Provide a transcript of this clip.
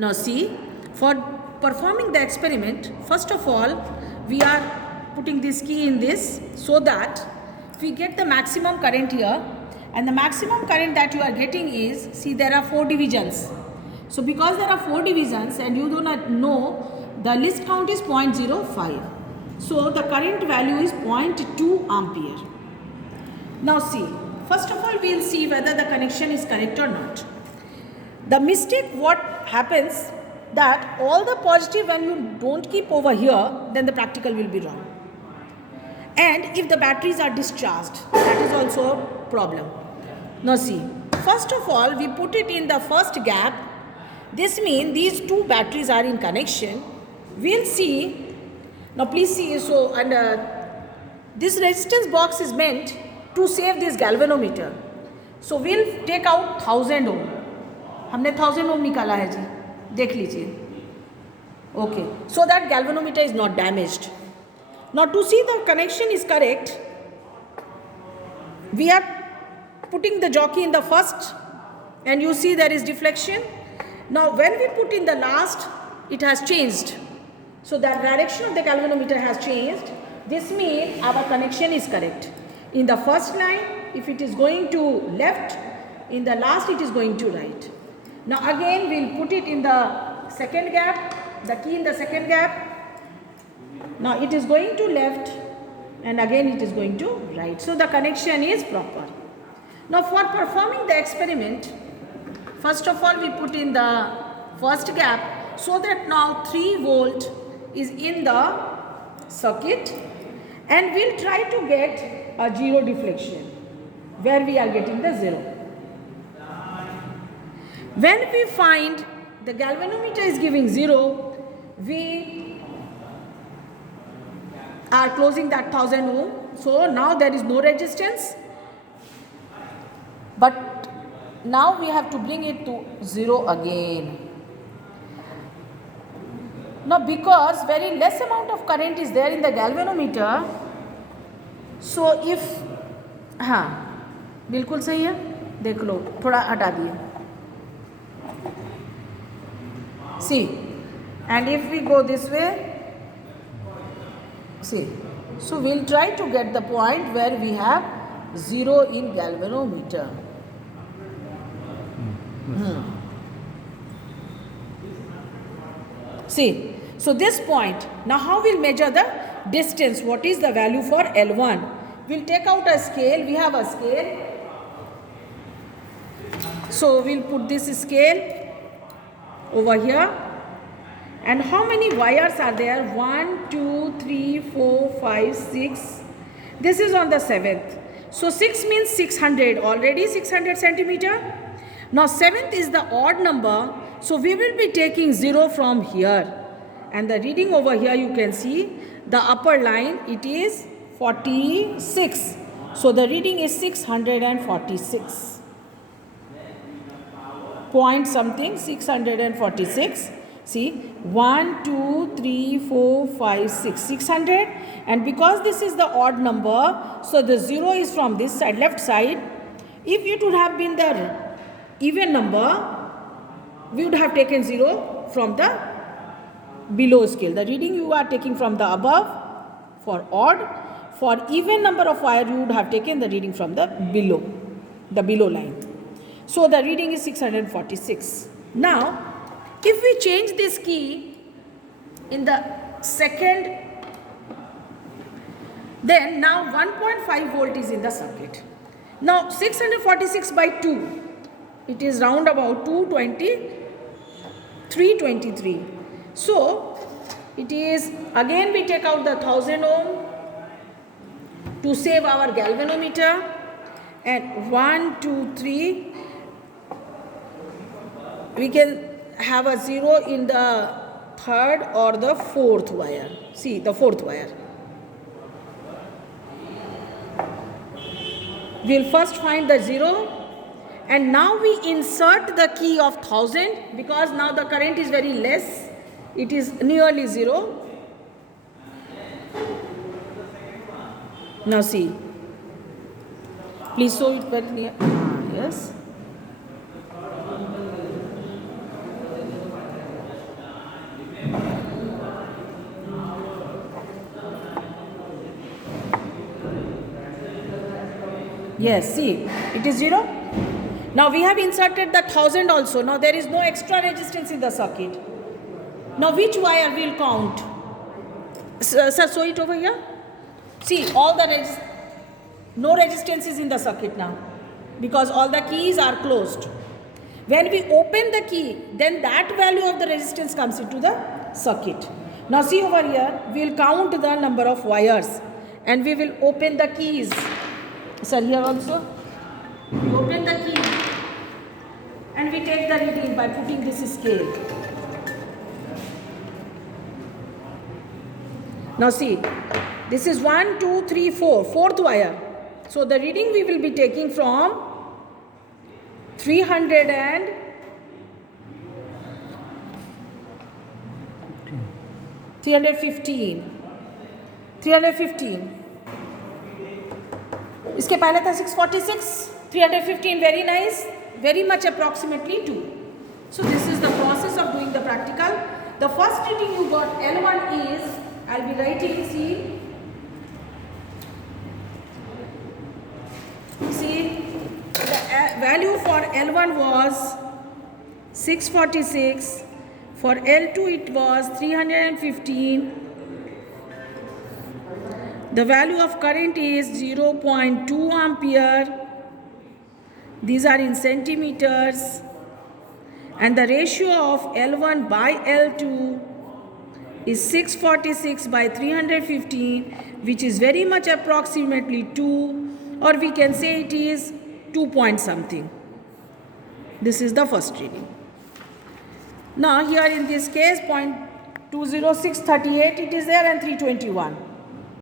Now see, for performing the experiment, first of all, we are putting this key in this so that we get the maximum current here, and the maximum current that you are getting is, see, there are 4 divisions. So because there are 4 divisions and you do not know, the list count is 0.05. So the current value is 0.2 ampere. Now see, first of all we will see whether the connection is correct or not. The mistake what happens, that all the positive when you don't keep over here, then the practical will be wrong. And if the batteries are discharged, that is also a problem. Now see, first of all we put it in the first gap. This means these 2 batteries are in connection. We'll see. Now please see, so, and this resistance box is meant to save this galvanometer. So we'll take out 1000 ohm. हमने 1000 ohm निकाला है जी, देख लीजिए. Okay, so that galvanometer is not damaged. Now to see the connection is correct, we are putting the jockey in the first, and you see there is deflection. Now when we put in the last, it has changed. So the direction of the galvanometer has changed. This means our connection is correct. In the first line, if it is going to left, in the last it is going to right. Now again we'll put it in the second gap, the key in the second gap. Now it is going to left and again it is going to right. So the connection is proper. Now for performing the experiment, first of all we put in the first gap so that now 3 volt is in the circuit, and we'll try to get a 0 deflection where we are getting the 0. When we find the galvanometer is giving 0, we are closing that 1000 ohm. So now there is no resistance, but now we have to bring it to 0 again. Now because very less amount of current is there in the galvanometer, so if, हाँ बिल्कुल सही है, देख लो, थोड़ा हटा दिए. See, and if we go this way, see, so we'll try to get the point where we have 0 in galvanometer. See, so this point, now how we'll measure the distance? What is the value for L1? We'll take out a scale. We have a scale. So we'll put this scale over here. And how many wires are there? 1, 2, 3, 4, 5, 6. This is on the 7th. So 6 means 600. Already 600 centimeter. Now 7th is the odd number. So we will be taking 0 from here. And the reading over here you can see the upper line, it is 46. So the reading is 646. Point something, 646. See, 1, 2, 3, 4, 5, 6, 600. And because this is the odd number, so the 0 is from this side, left side. If it would have been the even number, we would have taken 0 from the below scale. The reading you are taking from the above for odd. For even number of wire, you would have taken the reading from the below line. So the reading is 646. Now, if we change this key in the second, then now 1.5 volt is in the circuit. Now 646 by 2, it is round about 220, 323. So it is, again we take out the 1000 ohm to save our galvanometer, and 1, 2, 3, we can have a 0 in the third or the fourth wire. See, the fourth wire. We'll first find the 0, and now we insert the key of 1000 because now the current is very less. It is nearly 0. Now see, please show it very near. Yes. Yes, see, it is 0. Now we have inserted the 1000 also. Now there is no extra resistance in the circuit. Now which wire will count? Sir, show it over here. See, all the no resistance is in the circuit now because all the keys are closed. When we open the key, then that value of the resistance comes into the circuit. Now see over here, we will count the number of wires and we will open the keys. Sir, here also, we open the key and we take the reading by putting this scale. Now see, this is 1, 2, 3, 4, fourth wire. So the reading we will be taking from 315. इसके पहले था 646, 315, very nice, very much approximately 2. So this is the process of doing the practical. The first reading you got L1 is, I'll be writing, see the value for L1 was 646, for L2 it was 315. The value of current is 0.2 ampere. These are in centimeters. And the ratio of L1 by L2 is 646 by 315, which is very much approximately 2, or we can say it is 2 point something. This is the first reading. Now here in this case 0.20638 it is there and 321.